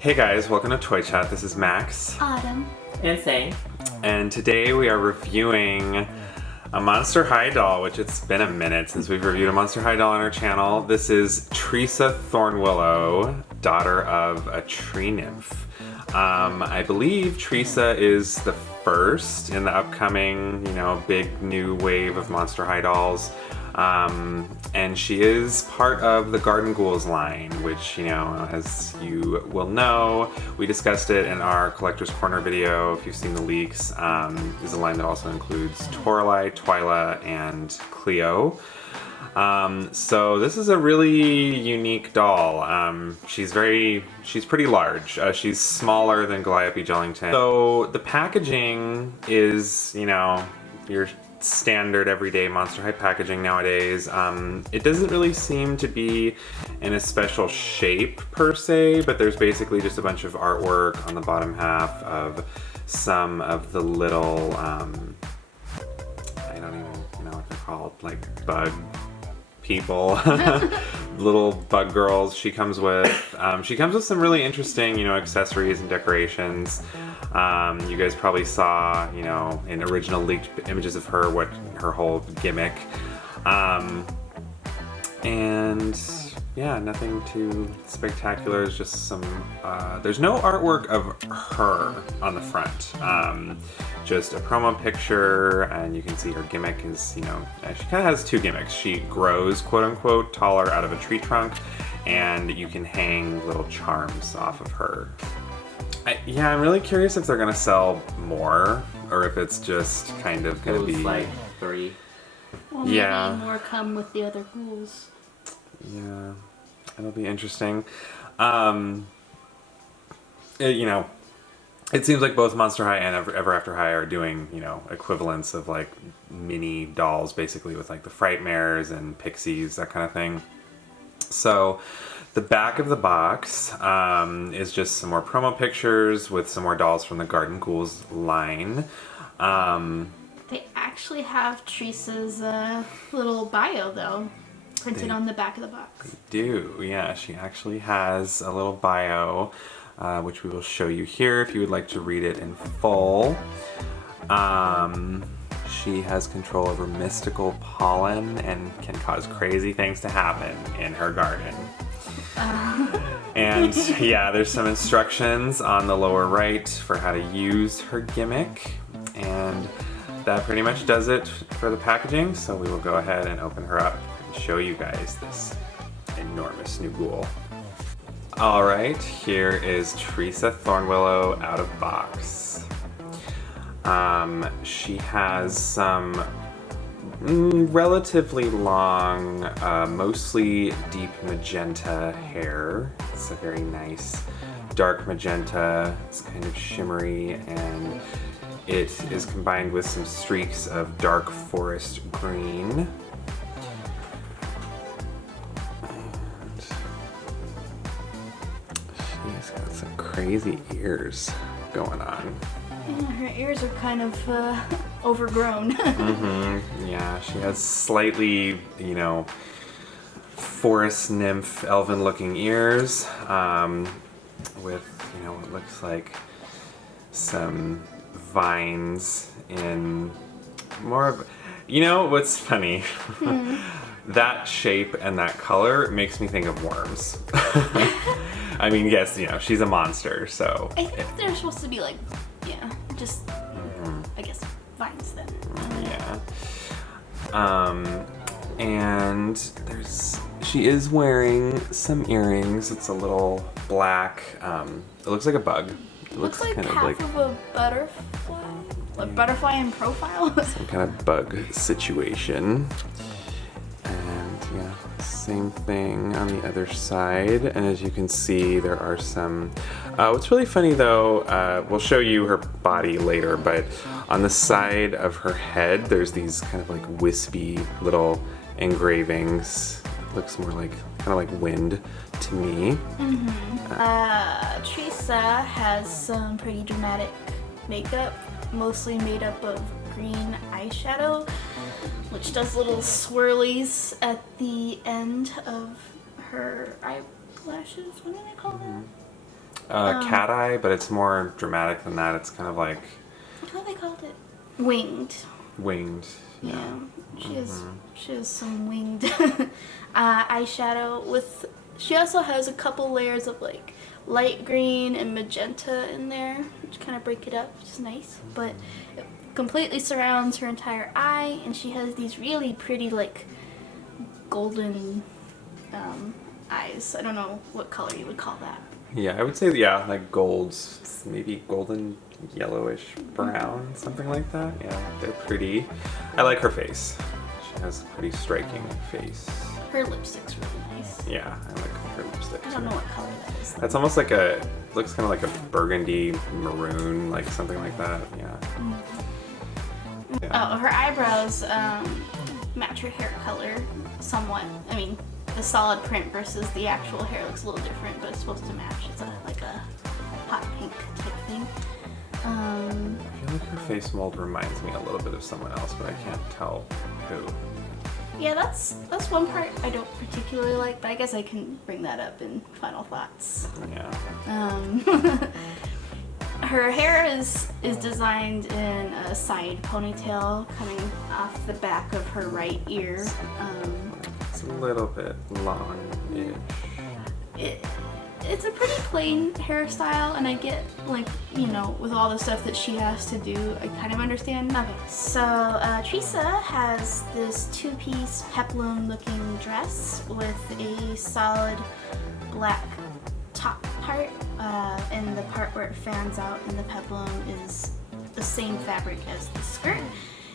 Hey guys, welcome to Toy Chat. This is Max. Autumn. Insane. And today we are reviewing a Monster High doll, which it's been a minute since we've reviewed a Monster High doll on our channel. This is Treesa Thornwillow, daughter of a tree nymph. I believe Treesa is the first in the upcoming, big new wave of Monster High dolls. And she is part of the Garden Ghouls line, which, as you will know, we discussed it in our Collector's Corner video, if you've seen the leaks, is a line that also includes Toralei, Twyla, and Cleo. So this is a really unique doll. She's pretty large. She's smaller than Calliope Jellington. So the packaging is, your standard everyday Monster High packaging nowadays. It doesn't really seem to be in a special shape per se, but there's basically just a bunch of artwork on the bottom half of some of the little, I don't even know what they're called, like bug people, little bug girls she comes with. She comes with some really interesting, accessories and decorations. You guys probably saw, in original leaked images of her, what her whole gimmick. And yeah, nothing too spectacular. It's just some, there's no artwork of her on the front. Just a promo picture, and you can see her gimmick is, she kind of has two gimmicks. She grows, quote unquote, taller out of a tree trunk, and you can hang little charms off of her. I'm really curious if they're gonna sell more, or if it's just kind of gonna be like 3. Well, maybe more come with the other ghouls. Yeah, it'll be interesting. It seems like both Monster High and Ever After High are doing, equivalents of like mini dolls, basically, with like the Frightmares and Pixies, that kind of thing. So the back of the box is just some more promo pictures with some more dolls from the Garden Ghouls line. They actually have Treesa's little bio, though, printed on the back of the box. They do, yeah. She actually has a little bio, which we will show you here if you would like to read it in full. She has control over mystical pollen and can cause crazy things to happen in her garden. And yeah, there's some instructions on the lower right for how to use her gimmick, and that pretty much does it for the packaging. So we will go ahead and open her up and show you guys this enormous new ghoul. Alright, here is Treesa Thornwillow out of box. She has some relatively long, mostly deep magenta hair. It's a very nice dark magenta. It's kind of shimmery, and it is combined with some streaks of dark forest green. And she's got some crazy ears going on. Yeah, her ears are kind of overgrown. Yeah, she has slightly, forest nymph, elven-looking ears, with, what looks like some vines in more of, what's funny? That shape and that color makes me think of worms. I mean, yes, she's a monster, so. I think they're supposed to be like, just, I guess, vines then. Yeah. And she is wearing some earrings. It's a little black, it looks like a bug. It looks like half of a butterfly. A butterfly in profile. Some kind of bug situation. And yeah, same thing on the other side. And as you can see, there are some, what's really funny though, we'll show you her body later, but on the side of her head, there's these kind of like wispy little engravings. Looks more like, kind of like wind to me. Treesa has some pretty dramatic makeup, mostly made up of green eyeshadow, which does little swirlies at the end of her eyelashes. What do they call them? cat eye, but it's more dramatic than that. It's kind of like What they called it? Winged. winged. Yeah. She has some winged eyeshadow with. She also has a couple layers of like light green and magenta in there, which kind of break it up, which is nice. But it completely surrounds her entire eye, and she has these really pretty like golden eyes. I don't know what color you would call that. Yeah, I would say like golds, maybe golden yellowish brown, something like that. Yeah, they're pretty. I like her face. She has a pretty striking face. Her lipstick's really nice. Yeah, I like her lipstick I don't know too. what color that is. That's almost like looks kind of like a burgundy maroon, like something like that. Yeah. Oh, her eyebrows match her hair color somewhat. I mean, the solid print versus the actual hair looks a little different, but it's supposed to match. It's like a hot pink type thing. I feel like her face mold reminds me a little bit of someone else, but I can't tell who. Yeah, that's one part I don't particularly like, but I guess I can bring that up in final thoughts. Yeah. Her hair is designed in a side ponytail coming off the back of her right ear. It's a little bit long-ish. It's a pretty plain hairstyle, and I get, like, you know, with all the stuff that she has to do, I kind of understand. Okay, so Treesa has this two-piece peplum-looking dress with a solid black top part, and the part where it fans out in the peplum is the same fabric as the skirt.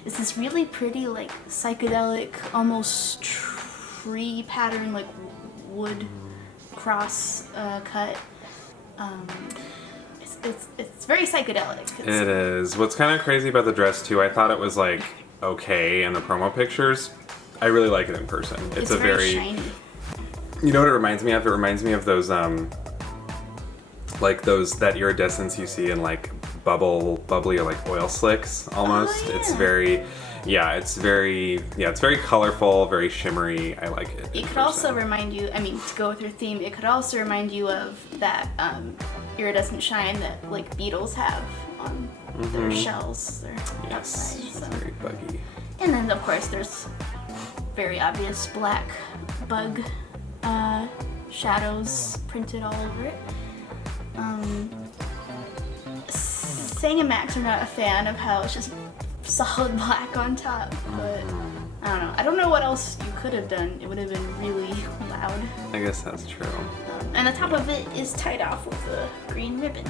It's this really pretty, like, psychedelic, almost tree pattern, like wood cross cut. It's very psychedelic. It is. What's kind of crazy about the dress too, I thought it was like okay in the promo pictures. I really like it in person. It's a very shiny. You know what it reminds me of? It reminds me of those like that iridescence you see in like bubbly or like oil slicks almost. Oh, yeah. It's very colorful, very shimmery. I like it. It could also remind you, I mean, to go with your theme, it could also remind you of that iridescent shine that like beetles have on their shells. Their Yes, outside, it's so. very buggy. And then of course there's very obvious black bug shadows printed all over it. Sang and Max are not a fan of how it's just solid black on top, but I don't know. I don't know what else you could have done. It would have been really loud. I guess that's true. And the top of it is tied off with a green ribbon.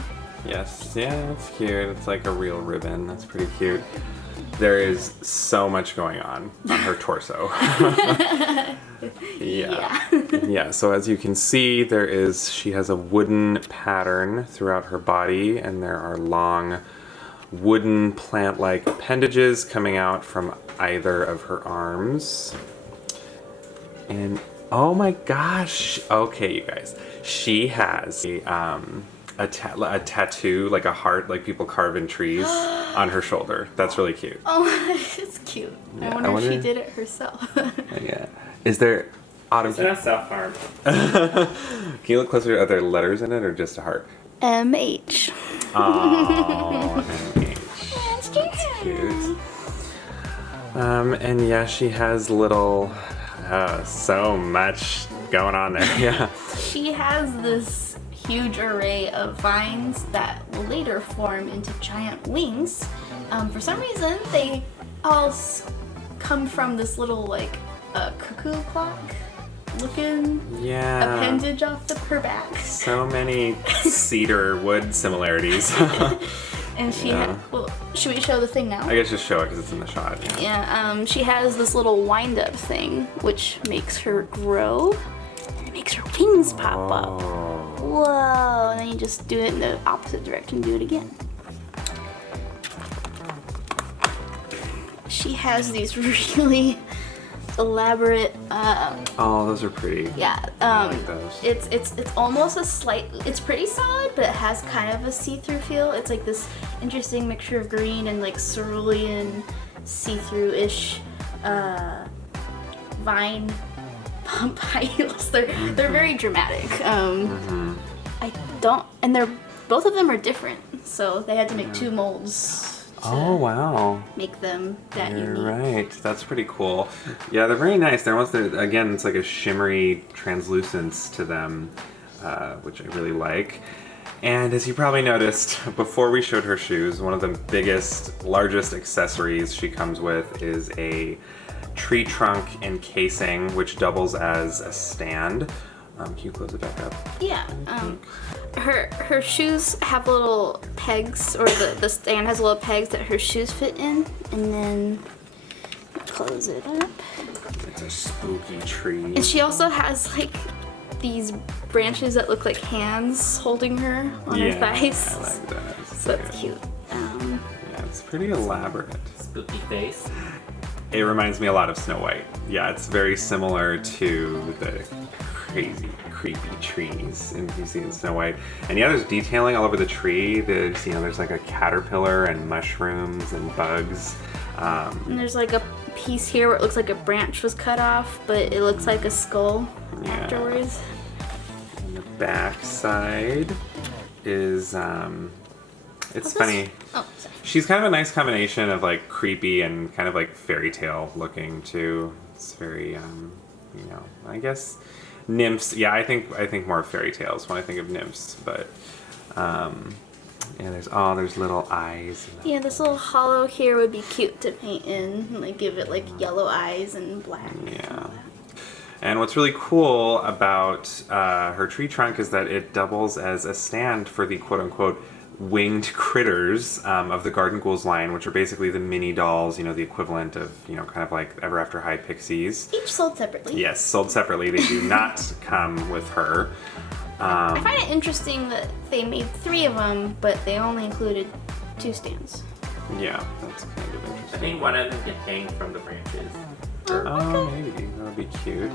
Yes, yeah, that's cute. It's like a real ribbon. That's pretty cute. There is so much going on her torso. Yeah, so as you can see, she has a wooden pattern throughout her body, and there are long wooden plant-like appendages coming out from either of her arms. And oh my gosh, okay, you guys, she has a tattoo, like a heart, like people carve in trees, on her shoulder. That's really cute. Oh, it's cute. Yeah, I wonder if she did it herself. Yeah. Is there Autumn? It's not South Farm. Can you look closer? Are there letters in it or just a heart? MH. Oh, MH. That's cute. And yeah, she has little, so much going on there. Yeah. She has this huge array of vines that will later form into giant wings. For some reason, they all come from this little, like, cuckoo clock looking appendage off her back. So many cedar wood similarities. And she well, should we show the thing now? I guess just show it because it's in the shot. Yeah, she has this little wind-up thing, which makes her grow, and it makes her wings pop up. Whoa, and then you just do it in the opposite direction, do it again. She has these really elaborate those are pretty. yeah, I like those. it's almost it's pretty solid, but it has kind of a see-through feel. It's like this interesting mixture of green and like cerulean see-through-ish vine pump high heels. They're very dramatic. I don't, and both of them are different, so they had to make 2 molds. Oh, wow. Make them that You're unique. right. That's pretty cool. Yeah, they're very nice. Again, it's like a shimmery translucence to them, which I really like. And as you probably noticed, before we showed her shoes, one of the biggest, largest accessories she comes with is a tree trunk encasing, which doubles as a stand. Can you close it back up? Yeah. Her shoes have little pegs, or the stand has little pegs that her shoes fit in, and then close it up. It's a spooky tree. And she also has like these branches that look like hands holding her on her thighs. I like that. So that's cute. Yeah, it's pretty elaborate. Spooky face. It reminds me a lot of Snow White. Yeah, it's very similar to the crazy, creepy trees you see in Snow White. And yeah, there's detailing all over the tree. There's like a caterpillar and mushrooms and bugs. And there's like a piece here where it looks like a branch was cut off, but it looks like a skull afterwards. And the back side is, it's funny. Oh, sorry. She's kind of a nice combination of like creepy and kind of like fairy tale looking too. It's very, I guess nymphs. Yeah, I think more fairy tales when I think of nymphs. But there's little eyes. Yeah, this little hollow here would be cute to paint in, and like give it like yellow eyes and black. Yeah. And what's really cool about her tree trunk is that it doubles as a stand for the quote-unquote winged critters of the Garden Ghouls line, which are basically the mini dolls, the equivalent of, kind of like Ever After High pixies. Each sold separately. Yes, sold separately. They do not come with her. I find it interesting that they made 3 of them, but they only included 2 stands. Yeah, that's kind of I interesting. think one of them can hang from the branches. Oh, maybe. That would be cute.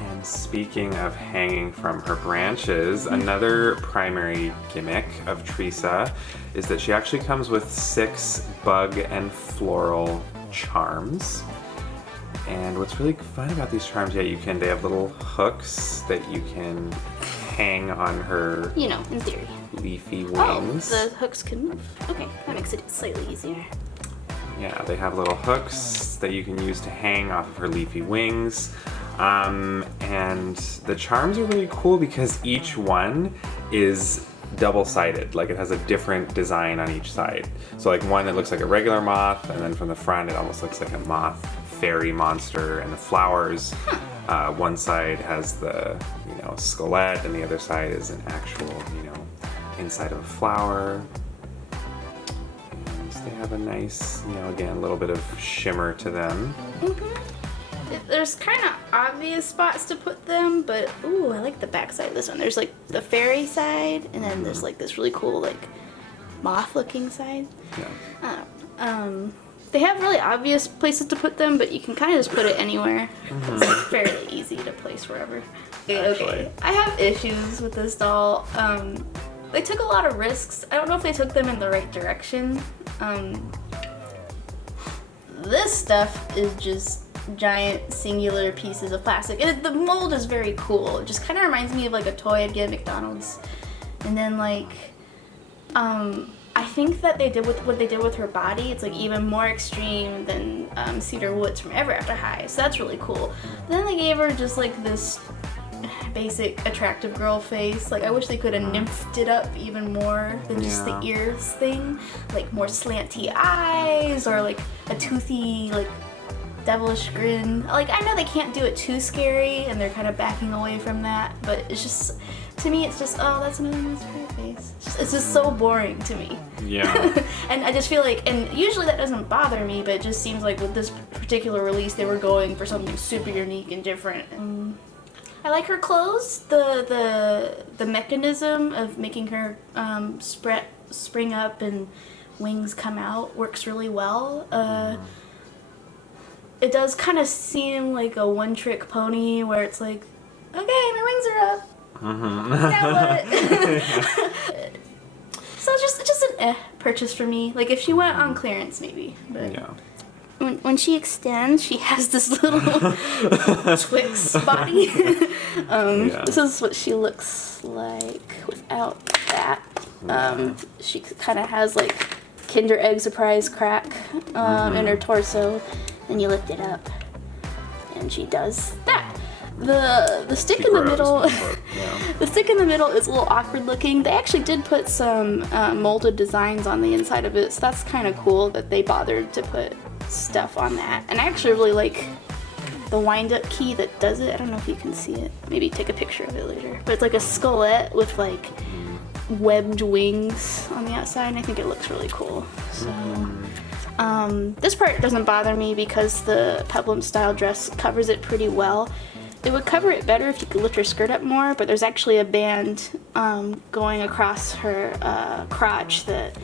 And speaking of hanging from her branches, another primary gimmick of Treesa is that she actually comes with 6 bug and floral charms. And what's really fun about these charms, they have little hooks that you can hang on her In theory. leafy Oh, wings. the hooks can move. Okay, that makes it slightly easier. Yeah, they have little hooks that you can use to hang off of her leafy wings. And the charms are really cool because each one is double-sided. Like it has a different design on each side. So like one that looks like a regular moth, and then from the front it almost looks like a moth fairy monster. And the flowers, one side has the skelet, and the other side is an actual inside of a flower. They have a nice, again, a little bit of shimmer to them. There's kind of obvious spots to put them, but ooh, I like the back side of this one. There's like the fairy side, and then there's like this really cool like moth-looking side. Yeah. They have really obvious places to put them, but you can kind of just put it anywhere. It's like fairly easy to place wherever. Okay, I have issues with this doll. They took a lot of risks. I don't know if they took them in the right direction. This stuff is just giant singular pieces of plastic. The mold is very cool. It just kind of reminds me of like a toy I'd get at McDonald's. And then like, I think that what they did with her body, it's like even more extreme than Cedar Woods from Ever After High. So that's really cool. But then they gave her just like this basic attractive girl face. Like I wish they could have nymphed it up even more than just the ears thing. Like more slanty eyes or like a toothy like devilish grin. Like I know they can't do it too scary and they're kind of backing away from that, but it's just, to me it's just, oh, that's another nice pretty face. It's just so boring to me. Yeah. And I just feel like, and usually that doesn't bother me, but it just seems like with this particular release they were going for something super unique and different. I like her clothes. The mechanism of making her spring up and wings come out works really well. It does kind of seem like a one-trick pony where it's like, okay, my wings are up. Now what? So it's just an purchase for me. Like if she went on clearance, maybe. But. Yeah. when she extends, she has this little Twix body. This is what she looks like without that. She kind of has like Kinder Egg surprise crack in her torso, and you lift it up, and she does that. The stick in the middle, the stick in the middle is a little awkward looking. They actually did put some molded designs on the inside of it, so that's kind of cool that they bothered to put stuff on that. And I actually really like the wind-up key that does it. I don't know if you can see it. Maybe take a picture of it later. But it's like a skullette with like webbed wings on the outside, and I think it looks really cool. So this part doesn't bother me because the peplum style dress covers it pretty well. It would cover it better if you could lift her skirt up more, but there's actually a band going across her crotch that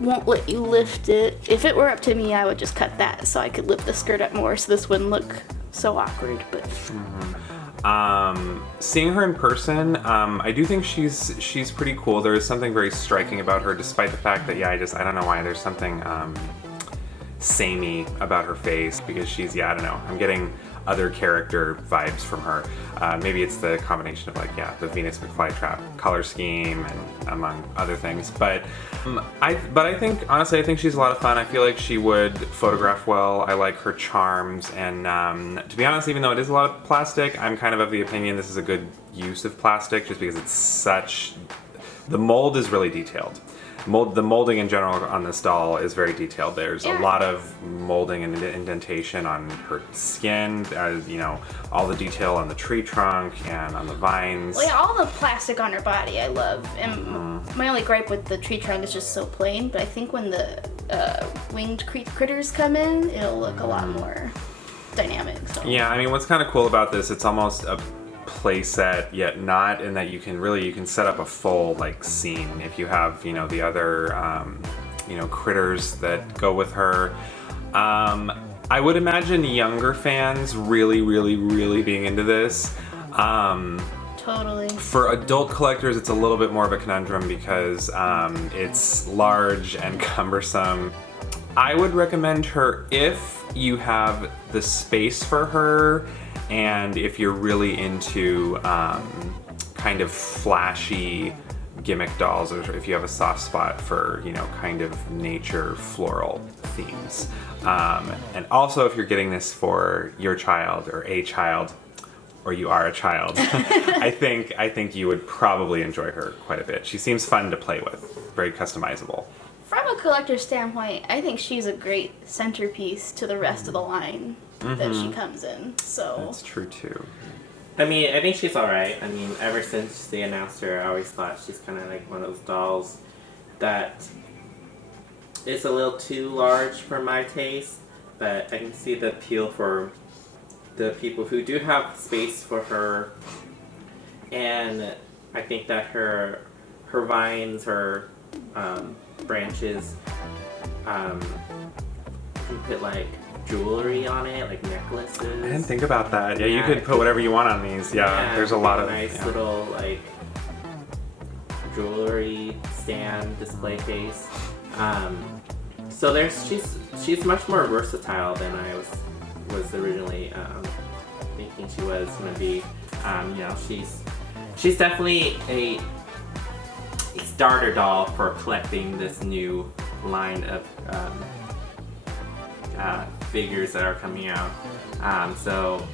won't let you lift it. If it were up to me, I would just cut that so I could lift the skirt up more so this wouldn't look so awkward. But seeing her in person, I do think she's pretty cool. There is something very striking about her, despite the fact that I don't know why there's something samey about her face, because she's I don't know, I'm getting other character vibes from her. Maybe it's the combination of the Venus McFlytrap color scheme and among other things. But I think honestly, I think she's a lot of fun. I feel like she would photograph well. I like her charms, and to be honest, even though it is a lot of plastic, I'm kind of the opinion this is a good use of plastic, just because it's the mold is really detailed. The molding in general on this doll is very detailed. There's a lot of molding and indentation on her skin, all the detail on the tree trunk and on the vines. Well, all the plastic on her body I love. And my only gripe with the tree trunk is just so plain, but I think when the winged critters come in, it'll look a lot more dynamic. So. Yeah, I mean, what's kind of cool about this, it's almost a play set, yet not, in that you can set up a full scene if you have the other critters that go with her. I would imagine younger fans really being into this. Totally. For adult collectors, it's a little bit more of a conundrum because it's large and cumbersome. I would recommend her if you have the space for her, and if you're really into kind of flashy gimmick dolls, or if you have a soft spot for kind of nature floral themes. And also if you're getting this for your child or a child, or you are a child, I think you would probably enjoy her quite a bit. She seems fun to play with, very customizable. From a collector's standpoint, I think she's a great centerpiece to the rest of the line that she comes in. So that's true too. I mean, I think she's alright. I mean, ever since they announced her, I always thought she's kind of like one of those dolls that is a little too large for my taste, but I can see the appeal for the people who do have space for her. And I think that her vines, her branches, you put jewelry on it, like necklaces. I didn't think about that. Yeah, you could put whatever you want on these. Yeah, there's a lot of nice little jewelry stand display case. So she's much more versatile than I was originally thinking she was going to be. She's definitely a starter doll for collecting this new line of figures that are coming out. So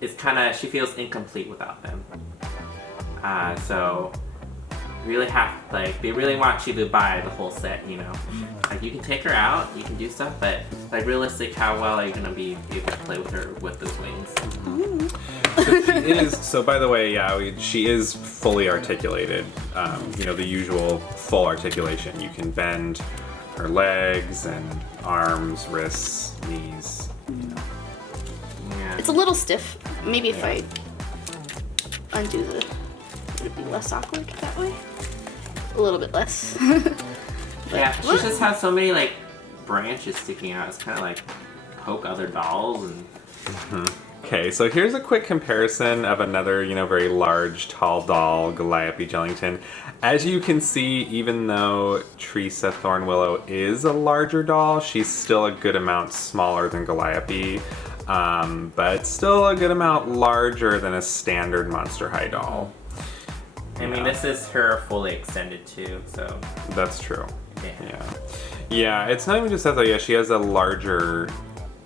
it's she feels incomplete without them. So really they really want you to buy the whole set, you can take her out, you can do stuff, but realistic, how well are you gonna be able to play with her with those wings? So by the way, she is fully articulated. The usual full articulation. You can bend her legs and arms, wrists, knees. Yeah. It's a little stiff. Maybe if I undo would it be less awkward that way? A little bit less. Yeah, she just has so many branches sticking out. It's kind of poke other dolls and. Okay, so here's a quick comparison of another, very large, tall doll, Calliope Jellington. As you can see, even though Treesa Thornwillow is a larger doll, she's still a good amount smaller than Calliope, but still a good amount larger than a standard Monster High doll. I mean, this is her fully extended too, so. That's true. Yeah. Yeah, it's not even just that though. Yeah, she has a larger,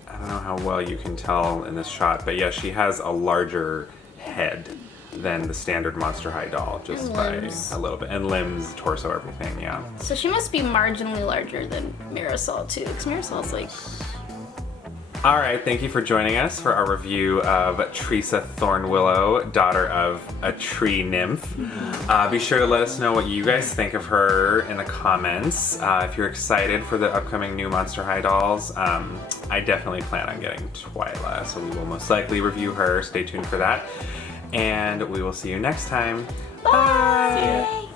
I don't know how well you can tell in this shot, but yeah, she has a larger head than the standard Monster High doll, just And by limbs. a little bit. And limbs, torso, everything, yeah. So she must be marginally larger than Marisol too, because Marisol's like... All right, thank you for joining us for our review of Treesa Thornwillow, daughter of a tree nymph. Be sure to let us know what you guys think of her in the comments. If you're excited for the upcoming new Monster High dolls, I definitely plan on getting Twyla, so we will most likely review her. Stay tuned for that. And we will see you next time. Bye! See ya.